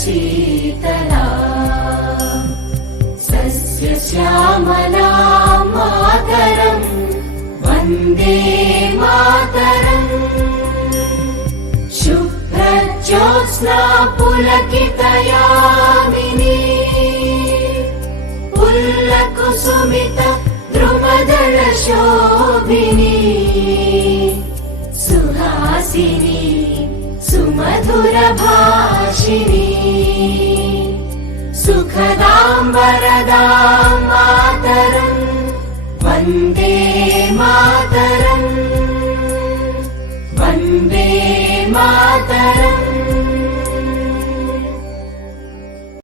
Sheetla सस्यश्यामला Mataram Vande Mataram शुभ्रज्योत्स्ना पुलकितयामिनी पुल्लकुसुमित द्रुमदलशोभिनी Suhasini सुमधुरभाषिणी सुखदां वरदां Mataram Vande Mataram.